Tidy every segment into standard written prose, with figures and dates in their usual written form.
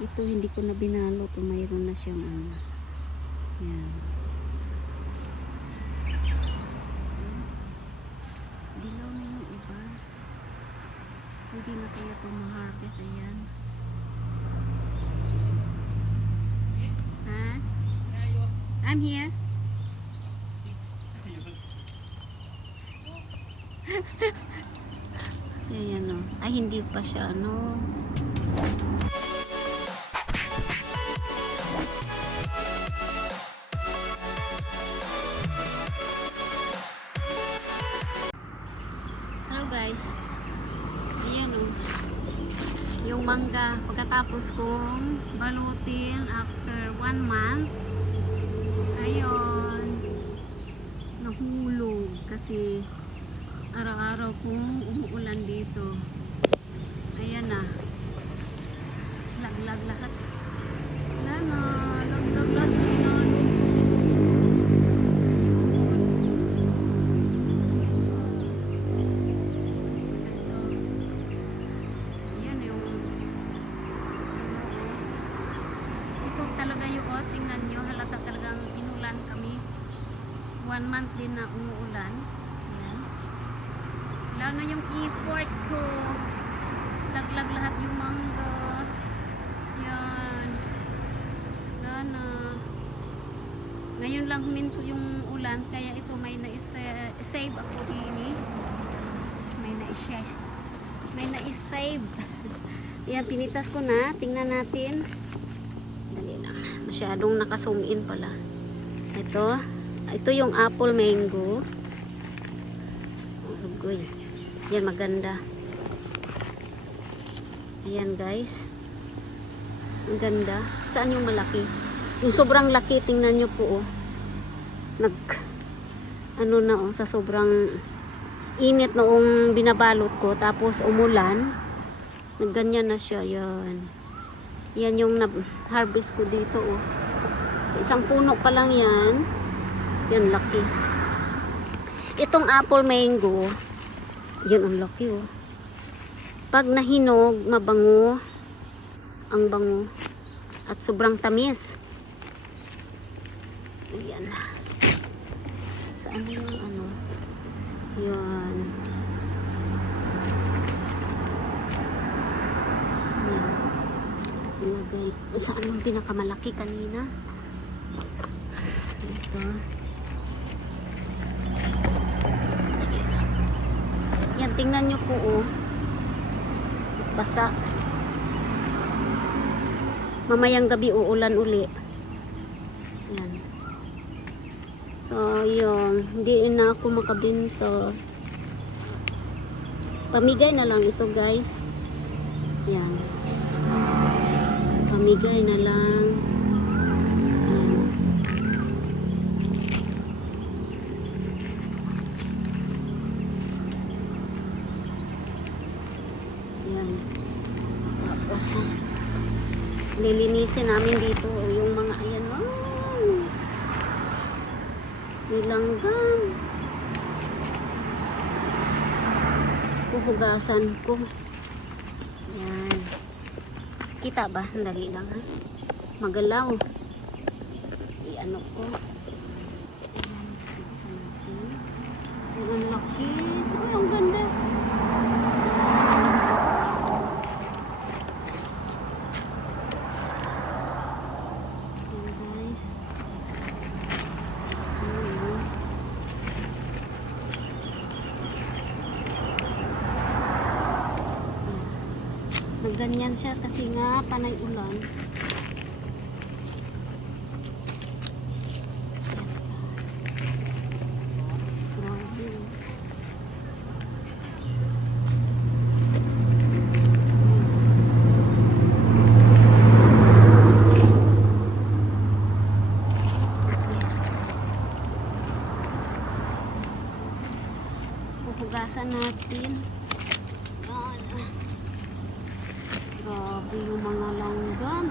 Ito hindi ko na binalot. Mayroon na siyang ano. Yan. Dilaw na yung iba. Hindi na kaya ito ma-harvest. Ayan. Ha? I'm here. Ayan o. Ay, hindi pa siya ano. Hello guys. Ayan o. Yung mangga, pagkatapos kong balutin after 1 month, ayun, nahulog kasi araw-araw kong umuulan dito. Ayan na. Laglag lahat. Wala na. Laglag lahat. Sinalo. Talaga yung tingnan nyo, halata talagang inulan kami. 1 month din na umuulan. Ayan. Lalo na yung effort ko. Laglag lahat yung mangga. Yan. Lana. Ngayon lang huminto yung ulan, kaya ito may na-save ako din. May na-save. Yan, pinitas ko na. Tingnan natin. Masyadong naka-zoom in pala. Ito yung apple mango. Ugoy. Yan, maganda. Ayan guys. Ang ganda. Saan yung malaki? Yung sobrang laki, tingnan nyo po oh. Ano na oh, sa sobrang init noong binabalot ko. Tapos umulan. Nagganyan na siya. Yan. Yan yung harvest ko dito oh. Sa isang puno pa lang yan. Yan, laki. Itong apple mango, yan ang laki oh. Pag nahinog, mabango. Ang bango. At sobrang tamis. Ayan. Saan na yung ano? Yan. Ilagay. Saan yung pinakamalaki kanina? Ito. Yan, tingnan nyo po oh. Basa. Mamayang gabi uulan uli. Yan. So, yun. Hindi na ako makabinto. Pamigay na lang ito guys. Yan. Pamigay na lang. Ayan. Ayan. Tapos lilinisin namin dito yung mga ayan. Oh, nilanggam. Puhugasan ko. Ayan. Kita ba? Dali lang ha. Magalaw. I-ano ko. Ayan. Isa natin. Ang laki. Ay, ang ganda. Ayan guys. Ayan. Ganyan siya kasi nga panay ulan. Pupugasan natin. Grabe yung mga langgam.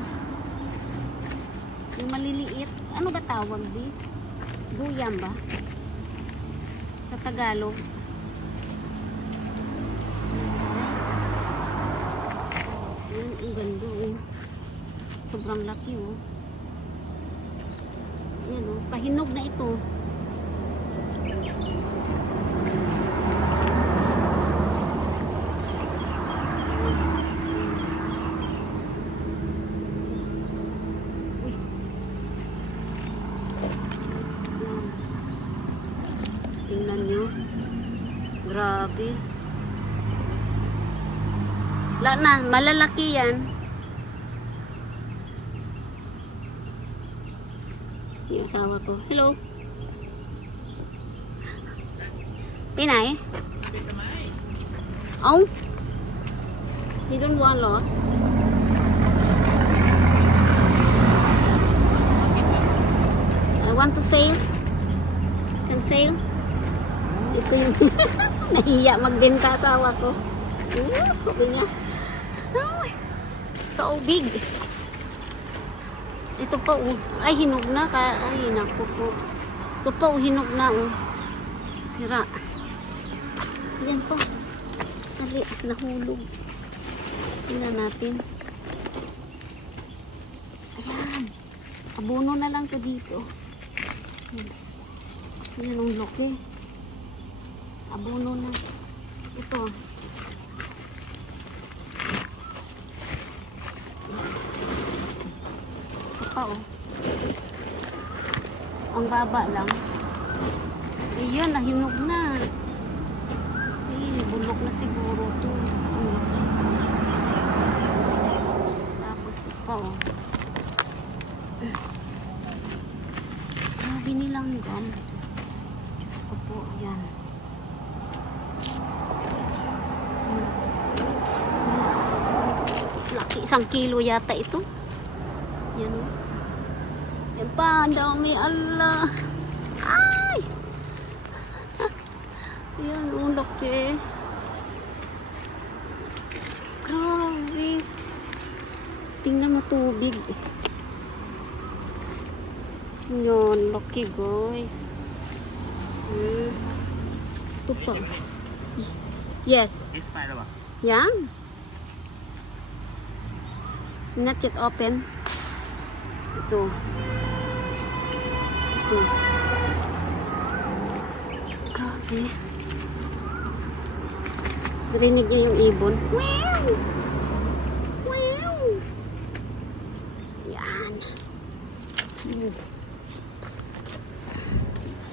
Yung maliliit. Ano ba tawag di? Guyam ba? Sa Tagalog. Yan, ang ganda oh. sobrang laki oh. Yan oh, pahinog na ito. Uy. Yan. Tingnan nyo. Grabe. Wala na, malalaki yan. Yung asawa ko. Hello. Pinay? Oh? You don't want lot? I want to sail. Can sail? Ito yung nahiya magbenta asawa ko. Sabi niya. Oh, so big. Ito pa oh. Ay hinog na ka. Ay naku po. Ito pa oh, hinog na oh. Sira. Yan pa. Dali, nahulog. Tingnan natin. Ayan. Abono na lang to dito. Yan ang laki. Abono na. Ito. Oh. Ang baba lang. Ayan, nahinog na. Ay, bulok na siguro to. Tapos ito pa oh. Grabe nilang gum. Diyos ko po, ayan. Laki, 1 kilo yata ito. Yan o. Yan pa, ang dami. Allah. Ay! Yan o, laki. Grabe. Tingnan mo tubig. Yan, laki guys. Ito pa. Yes. It's fine ba? Yan. Not yet open. Ito. Ito. Grabe. Narinig niyo yung ibon. Wow! Wow! Yan.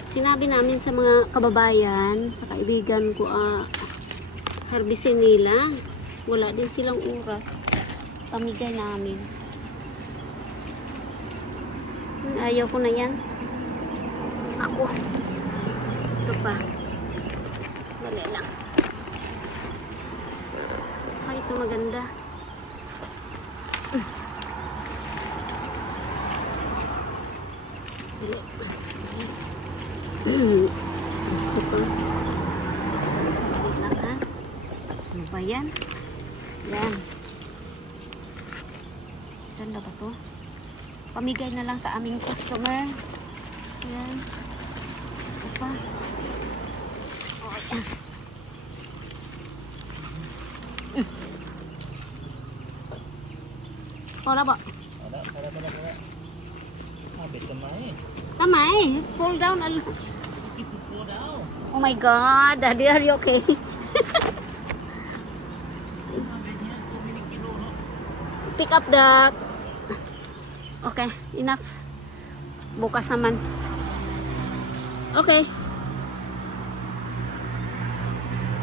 Sinabi namin sa mga kababayan, sa kaibigan ko, harbisin nila. Wala din silang oras. Pamigay namin. Ayaw ko na yan. Ako. Ito pa. Dali lang. Ay, ito maganda. Dali. Ito pa. Dali lang ha. Ano ba yan? Yan. Ganda ba to? Pamigay na lang sa aming customer. Ayan. Ito pa. O, ayan. Wala ba? Wala. Habit kamay. Tamay. Fall down. Keep it go down. Oh my God. Daddy, are you okay? Habit niya, 2 mini kilo, no? Pick up the... Okay, enough. Bukas naman. Okay.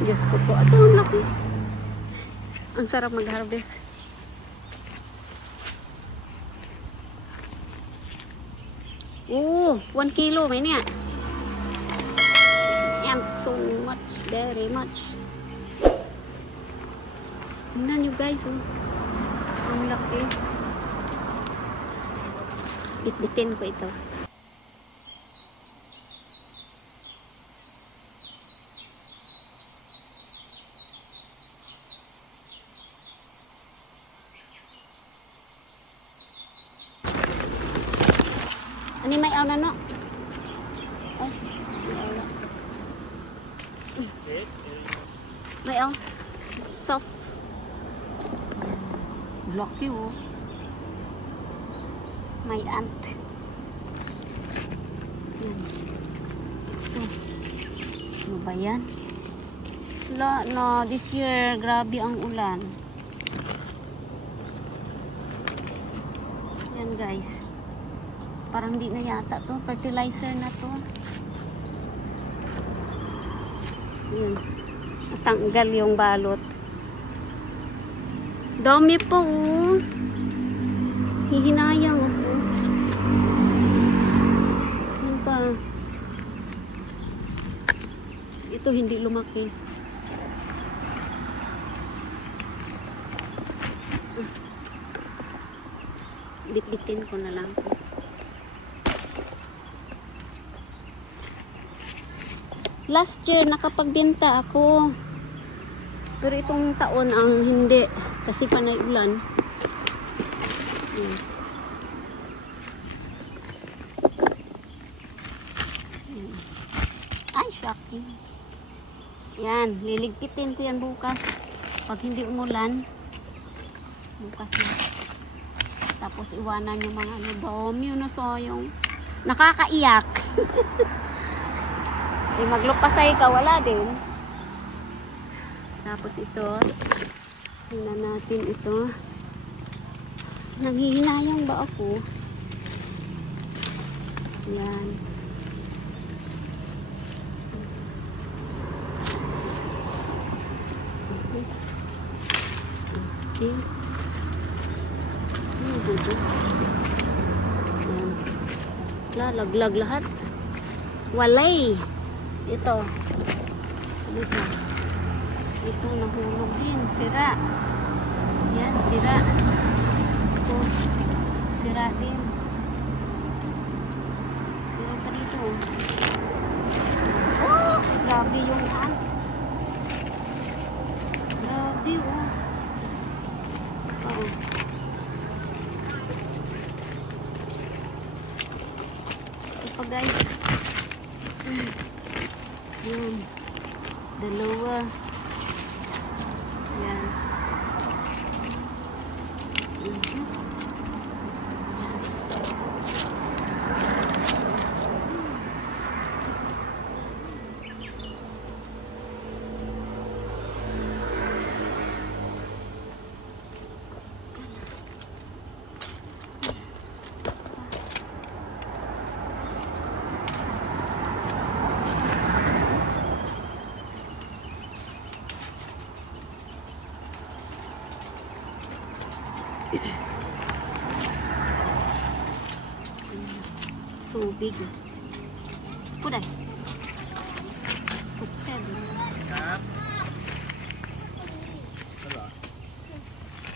Diyos ko po. Ito ang laki. Ang sarap mag-harvest. Oh, 1 kilo. May niya. Yan, so much. Very much. Tingnan nyo guys. Oh. Ang laki. Bitbitin ko ito. Ani may aw na no? Ay, may aw na. May aw. Soft. Lucky oh. May ant. Yan. Ito. Ano ba yan? No, this year, grabe ang ulan. Yan guys. Parang di na yata to. Fertilizer na to. Yan. Natanggal yung balot. Dami po oh. Hihinayang ako. Yan pa. Ito hindi lumaki. Bitbitin ko na lang to. Last year nakapagbenta ako. Pero itong taon ang hindi kasi panay ulan. Ay, shocking. Yan, liligpitin ko yan bukas. Pag hindi umulan, bukas na. Tapos iwanan yung mga dami na sayang. Nakakaiyak. Eh, maglupasay ka, wala din. Tapos ito, tingnan natin ito. Nanghihinayang ba ako? Yan. Okay. Laglag lahat. Walay. Ito. Ito nahulog din. Sira. Yan, sira. Ito. Sira din. Meron pa dito. Oh! Grabe yung ant. Grabe oh. Oh. Ito pa guys. Yan. Dalawa. Yan. Tubig. Puday. Putsa din. ครับ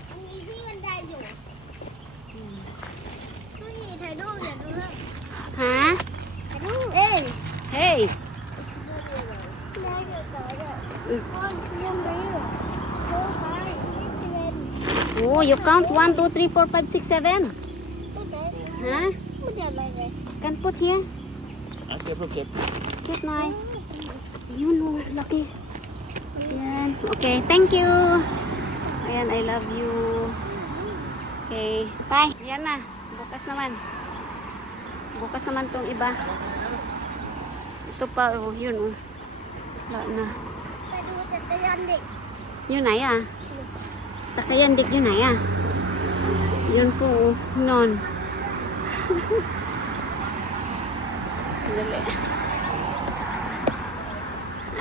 มันมีที่บันไดอยู่นี่ถ่ายรูปอย่าดูเลย Ha? ถ่ายรูปเอ้ย Hey! ได้เดี๋ยวต่อเดี๋ยวอ้อมเรื่องไปอยู่โค้งไปที่เป็น Oh, you count 1, 2, 3, 4, 5, 6, 7. ผู้ใด Ha? ผู้ใดมาเลย Can put here. อ่ะเก็บลูกเก็บ Put my. Yun oh, laki. Ayan. Okay, thank you. Ayan, I love you. Okay, bye. Ayan na. Bukas naman. Bukas naman tong iba. Ito pa, oh, yun oh. Wala na. ไปดูจักรยานเด็ก Yun na ya. Takayan dik yun na ya. Yun po, oh. Non. Dali.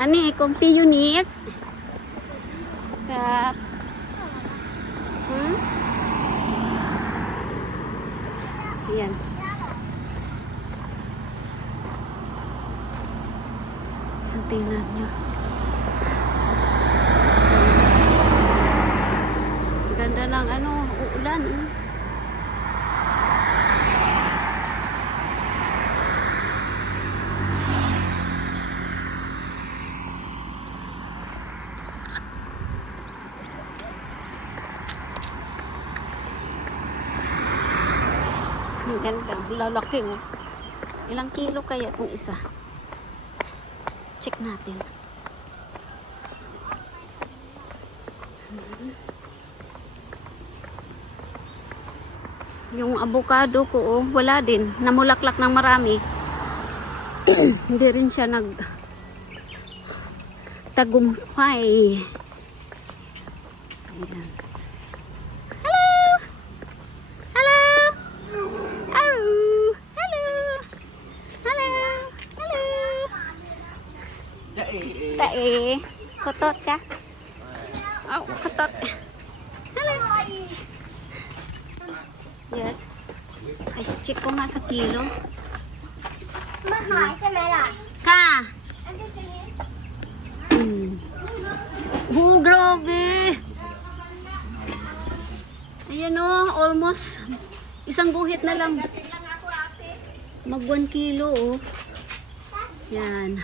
Ani, kompi Yunis. Kap. Yan. Ang tingnan nyo. Ganda ng ano, uulan. Ang ganda, lalaki oh. Ilang kilo kaya itong isa? Check natin. Yung avocado ko, oh, wala din. Namulaklak ng marami. Hindi rin siya tagumpay. Ayan. Hello! Hello! Hello! Hello! Hello! Hello! Tae. Kutot ka? Oh, kutot. Hello! Yes. Ay, check ko nga sa kilo. Mahal sa mela. Ka! Ano siya niya? Oh, grabe! Ayan o, almost isang guhit na lang. Mag 1 kilo oh. Yan.